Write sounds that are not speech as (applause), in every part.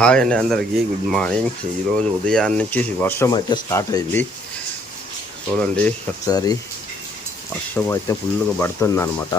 Hi అండి అందరికీ. Good morning. ఈరోజు ఉదయాన్నే నుంచి వర్షం అయితే స్టార్ట్ అయింది. చూడండి ఒకసారి వర్షం అయితే ఫుల్గా పడుతుంది అనమాట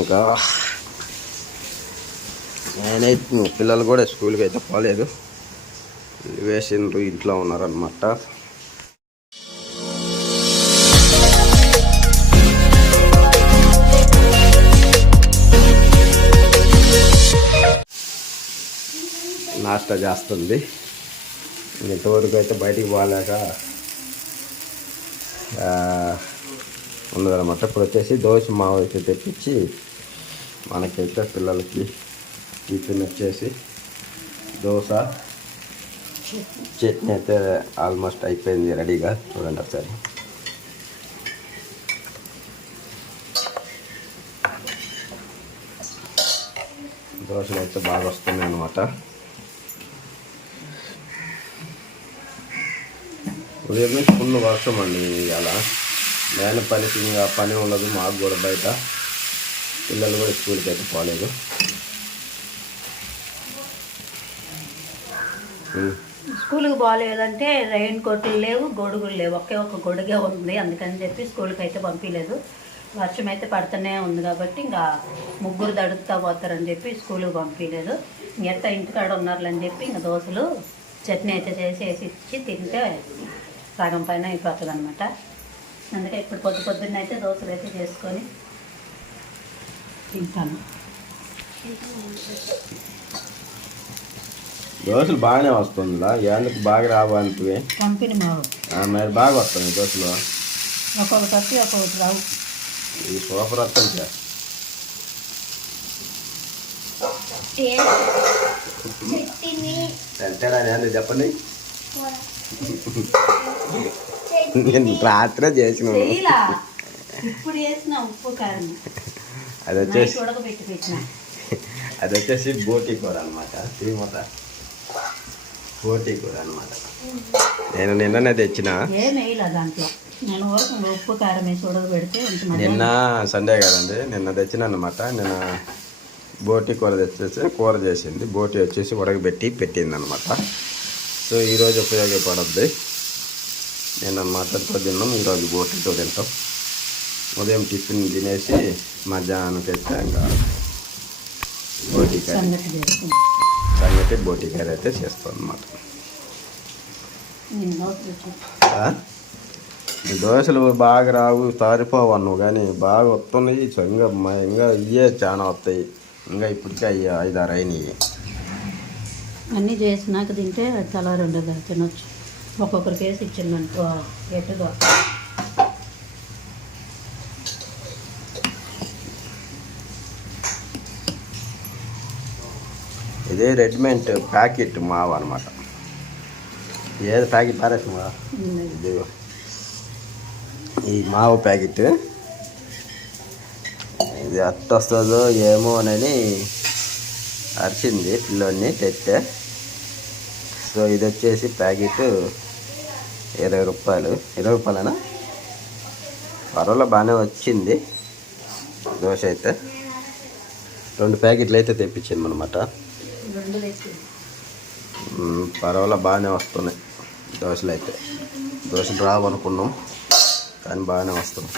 ఇంకా నేనైతే పిల్లలు కూడా స్కూల్కి అయితే పోలేదు. వేసిండ్రు ఇంట్లో ఉన్నారనమాట నాష్ట చేస్తుంది. ఇంతవరకు అయితే బయటికి పోలేక ఉన్నదనమాట ఇప్పుడు వచ్చేసి దోశ మావు అయితే తెప్పించి మనకైతే పిల్లలకి టిఫిన్ వచ్చేసి దోశ చట్నీ అయితే ఆల్మోస్ట్ అయిపోయింది రెడీగా. చూడండి ఒకసారి. దోశలు అయితే బాగా వస్తున్నాయి అనమాట ఉదయం నుంచి ఫుల్ వర్షం అండి అలా నేను పనికి ఇంకా పని ఉండదు మాకు కూడా బయట. పిల్లలు కూడా స్కూల్కి అయితే పోలేదు. స్కూల్కి పోలేదంటే రైన్ కోట్లు లేవు గొడుగులు లేవు. ఒకే ఒక గొడుగే ఉంది అందుకని చెప్పి స్కూల్కి అయితే పంపించలేదు వర్షం అయితే పడుతూనే ఉంది కాబట్టి ఇంకా ముగ్గురు దడుగుతా పోతారని చెప్పి స్కూల్కి పంపించలేదు ఎట్ట ఇంటికాడ ఉన్నారులని చెప్పి ఇంకా దోశలు చట్నీ అయితే చేసి వేసి ఇచ్చి తింటే సగం పైన అయిపోతుంది అనమాట అందుకే ఇప్పుడు పొద్దు పొద్దున్న అయితే దోశలు అయితే చేసుకొని తింటాను. దోశలు బాగానే వస్తుందిలా ఎందుకు బాగా రావాలంటే పంపిణీ మావు. మరి బాగా వస్తుంది దోశలు ఒక్కొక్క కప్పి ఒక్కొక్కటి రావు. ఇది సూపర్ వస్తుంది ఏంది చెప్పండి. నేను రాత్రే చేసిన చేయలా ఇప్పుడు వేసిన ఉప్పు కారం. అది వచ్చేసి అది వచ్చేసి బోటి కూర అనమాట శ్రీమత బోటి కూర అనమాట నేను నిన్ననే తెచ్చిన. దాంట్లో ఉప్పు కారం నిన్న సండే కదండి నిన్న తెచ్చిన అనమాట నిన్న బోటి కూర తెచ్చేసి కూర చేసింది. బోటి వచ్చేసి ఉడకబెట్టి పెట్టింది అనమాట సో ఈరోజు ఉపయోగపడద్ది నిన్న మటన్తో తిన్నాం ఈరోజు బోటితో తింటాం. ఉదయం టిఫిన్ తినేసి మధ్యాహ్నానికి అయితే ఇంకా. బోటి కర్రీ. సంగతి చేసుకుంది సంగతి బోటి కర్రీ అయితే చేస్తాం అనమాట నేను దోశలు బాగా రావు తారిపోవు అన్నావు కానీ బాగా వస్తున్నాయి ఇంకా మ- ఇంకా ఇవే చాలా వస్తాయి ఇంకా ఇప్పటికే అయ్యి ఐదారు అయినాయి. అన్నీ చేసినాక తింటే తెల్లవారు ఉండదు తినొచ్చు. ఒక్కొక్కరికి వేసి ఇచ్చిందనుకో ఎట్టుగా ఇదే రెడీమేడ్ ప్యాకెట్ మావు అనమాట ఏది ప్యాకెట్? పారేసినవా ఇదిగో. ఈ మావు ప్యాకెట్. ఇది అట్ట వస్తుందో ఏమో అని అరిచింది పిల్లోని తెస్తే సో ఇది వచ్చేసి ప్యాకెట్ ఇరవై రూపాయలు. ఇరవై రూపాయలేనా? పర్వాలే బాగానే వచ్చింది. దోశ అయితే. రెండు ప్యాకెట్లు అయితే తెప్పించింది అనమాట రెండు తెచ్చి పర్వాలే బాగానే వస్తున్నాయి దోశలు అయితే. దోశలు రావు అనుకున్నాం కానీ బాగానే వస్తున్నాయి.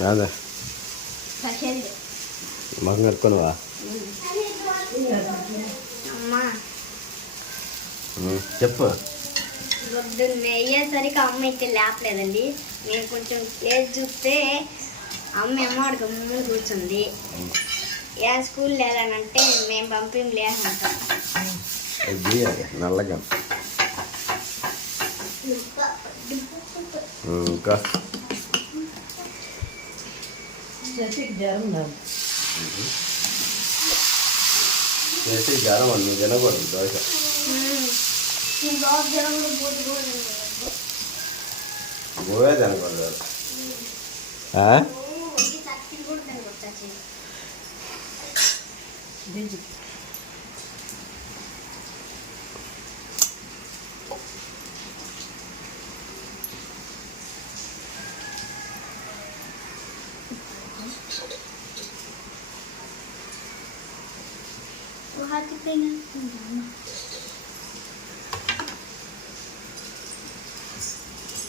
రాదా? మొహం కట్టుకోనువా అమ్మా. చెప్పు. పొద్దున్న అయ్యేసరికి అమ్మ అయితే లేపలేదండి. నేను కొంచెం లేచి చూస్తే అమ్మ ఏమో అక్కడ ముందు కూర్చుంది. ఏ స్కూల్ లేదనంటే మేము పంపిం గీయాలి నల్లగా. ఇంకా. శశికి జ్వరం రాదు. చేసి జ్వరం నువ్వు తినకూడదు దోశ. నువ్వే తినకూడదు ఆ?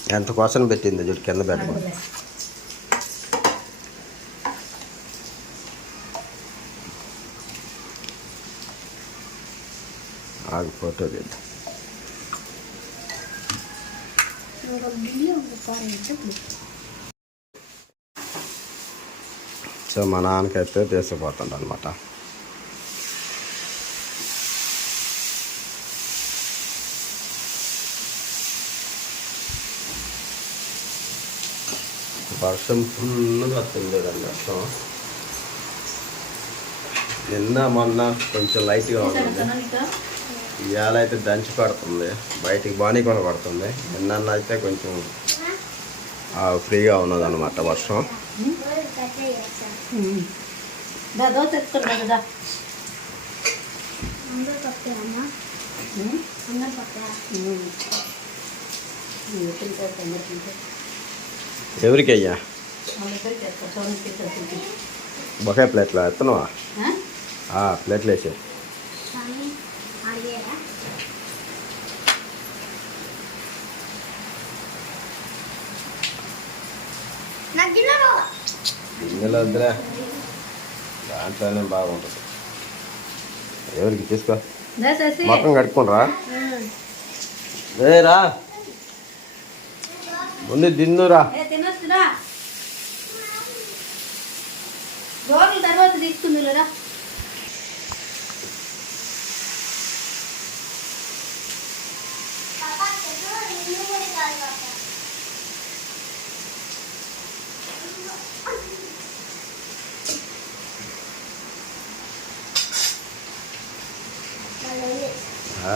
ఎంత కోసం పెట్టింది చూడు కింద పెట్టు అడుగులే. ఆగు ఫోటో తీద్దాం ఒక గిల్లి ఒక పారు చెప్పు సో మా నాన్నకైతే తీసుకుపోతుండ అనమాట వర్షం ఫుల్గా వస్తుంది అండి వర్షం. నిన్న మొన్న కొంచెం లైట్గా ఉంటుంది? ఇవాళ అయితే దంచి పడుతుంది. బయటికి బాణీ కూడా పడుతుంది. నిన్న అయితే కొంచెం ఆ, ఫ్రీగా ఉన్నది అనమాట వర్షం అందరూ ఎవరికి అయ్యా. బొకాయ ప్లేట్లో? ఎత్తనవా? ప్లేట్లు వేసే గిన్నెలో వద్దురా. దాంట్లోనే బాగుంటుంది. ఎవరికి తీసుకో. మొత్తం కట్టుకుండ్రా రా ముందు దిన్నురా ఏ, తినొచ్చురా రోజుల తర్వాత తీసుకుందిలేరా ఆ?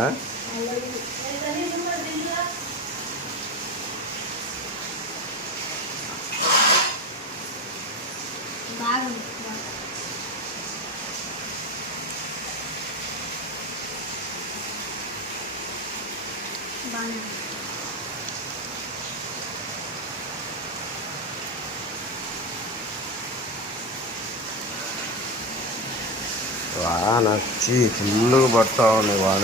బాగుంది బాగుంది వాన వచ్చి ఫుల్గా పడతా ఉన్నాయి వాన.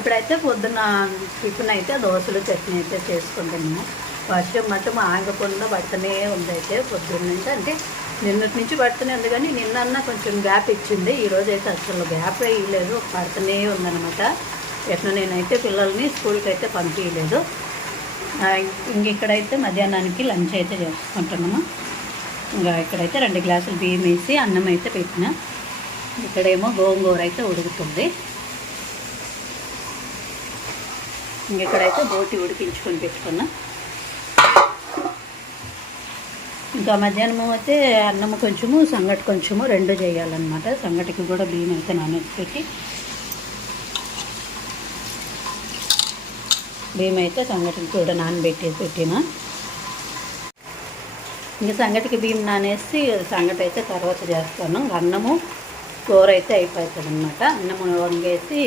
ఇప్పుడైతే పొద్దున టిఫిన్ అయితే దోశలు చట్నీ అయితే చేసుకుంటున్నాము. వర్షం మాత్రం ఆగకుండా పడుతూనే ఉంది అయితే పొద్దున్న నుంచి. అంటే నిన్నటి నుంచి పడుతూనే ఉంది కానీ నిన్న కొంచెం గ్యాప్ ఇచ్చింది. ఈరోజు అయితే అసలు గ్యాప్ వేయలేదు పడుతూనే ఉందన్నమాట. ఎట్లా నేనైతే పిల్లల్ని స్కూల్కి అయితే పంపించలేదు ఇంకెక్కడైతే ఇంక ఇక్కడైతే మధ్యాహ్నానికి లంచ్ అయితే చేసుకుంటున్నాము. ఇంకా ఇక్కడైతే రెండు గ్లాసులు బియ్యం వేసి అన్నం అయితే పెట్టిన. ఇక్కడేమో గోంగూర అయితే ఉడుకుతుంది. ఇంక ఇక్కడైతే బోటి ఉడికించుకొని పెట్టుకున్నా. ఇంకా మధ్యాహ్నం అయితే అన్నము కొంచెము సంగటి కొంచెము రెండు చేయాలన్నమాట. సంగటికి కూడా బియ్యం అయితే నానేసి పెట్టి బియ్యం అయితే సంగటికి కూడా నానబెట్టి పెట్టిన. ఇంకా సంగటికి బియ్యం నానేసి సంగటి అయితే తర్వాత చేస్తాను. అన్నము కూర అయితే అయిపోతుంది అనమాట అన్నము వంగేసి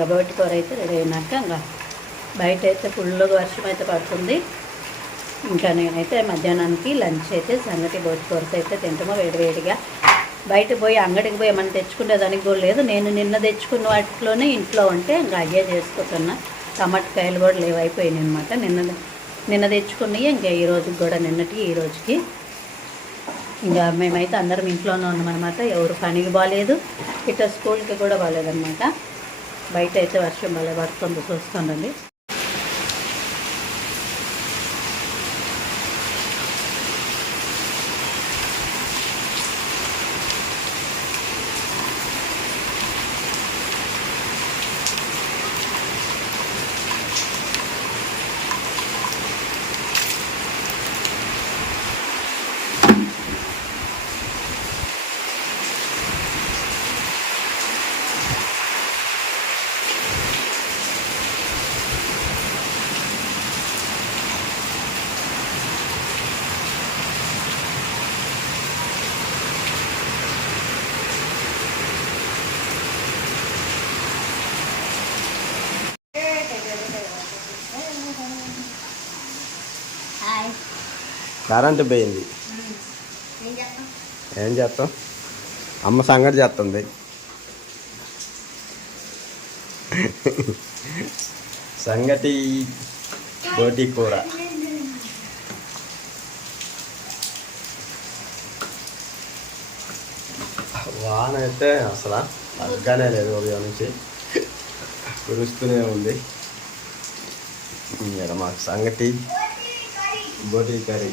గబట్టి కూర అయితే రెడీ అయినాక ఇంకా బయట అయితే ఫుల్గా వర్షం అయితే పడుతుంది. ఇంకా నేనైతే మధ్యాహ్నానికి లంచ్ అయితే సంగటి బోటి కూరతో అయితే తింటామో వేడివేడిగా. బయట పోయి అంగడికి పోయి ఏమైనా తెచ్చుకునే దానికి కూడా లేదు. నేను నిన్న తెచ్చుకున్న వాటిలోనే ఇంట్లో ఉంటే ఇంకా అయ్యే చేసుకుంటున్నా. టమాటకాయలు కూడా లేవు అయిపోయినాయి అనమాట నిన్న నిన్న తెచ్చుకున్నాయి ఇంకా ఈ రోజుకి కూడా నిన్నటికి ఈ రోజుకి. ఇంకా మేమైతే అందరం ఇంట్లోనే ఉన్నామన్నమాట. ఎవరు పనికి బాగాలేదు ఇట్లా స్కూల్కి కూడా బాగాలేదన్నమాట బయట అయితే వర్షం మళ్ళీ వర్షం చూస్తుండండి. కరెంటు పోయింది. ఏం చేస్తాం? అమ్మ సంగటి చేస్తుంది. సంగటి బోటి కూర. వాన అయితే అసలు తగ్గనే లేదు ఉదయం నుంచి. కురుస్తూనే ఉంది. ఇక్కడ మాకు సంగటి బోటి కర్రీ.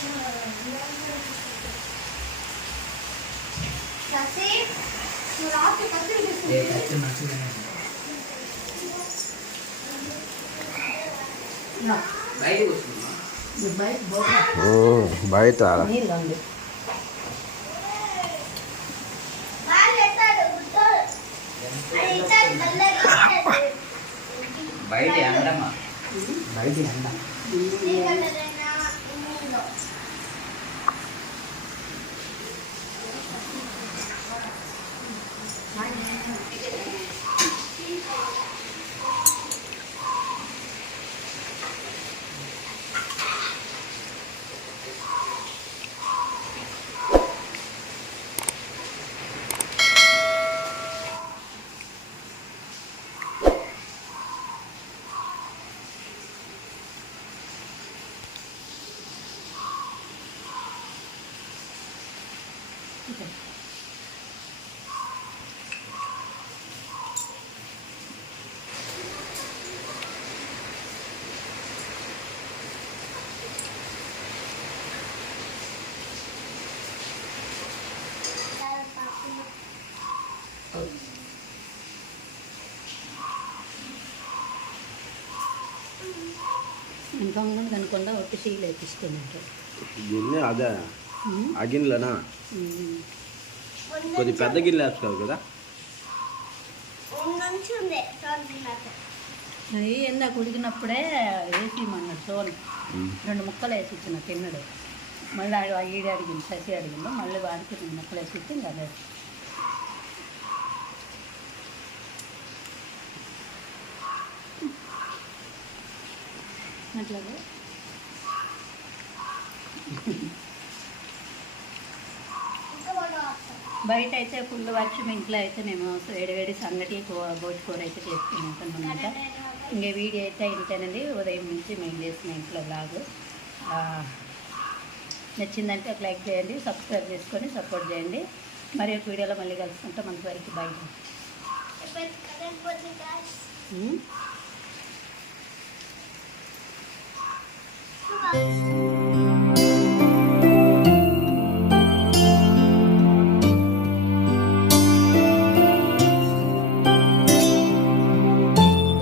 ఇచ్చాడు. బయట ఎండమ్మా బయట ఎండ ఇంకా ఉన్నది కనుకుండా ఒట్టి సీలు వేపిస్తున్నట్టు గిన్నె అదే? ఆ గిన్నెలేనా? కొద్ది పెద్ద గిన్నె వేసుకోవాలి కదా. అవి ఎందాక ఉడికినప్పుడే వేసి మన్నాడు సోని. రెండు ముక్కలు వేసి ఇచ్చిన తిన్నడు. మళ్ళీ ఈడి అడిగింది శశి అడిగిండు మళ్ళీ వాడికి రెండు ముక్కలు వేసి ఇచ్చి ఇంకా అట్లాగే బయట అయితే ఫుల్ వర్షం ఇంట్లో అయితే మేము వేడి వేడి సంగటి బోటి కూర అయితే చేసుకున్నాం అనమాట ఇంకా వీడియో అయితే ఇంతేనండి. ఉదయం నుంచి మేము చేసిన ఇంట్లో బ్లాగ్ నచ్చిందంటే ఒక లైక్ చేయండి సబ్స్క్రైబ్ చేసుకొని సపోర్ట్ చేయండి. మరి ఒక వీడియోలో మళ్ళీ కలుసుకుంటాం. మనకి వరకు బయట (laughs) Bye.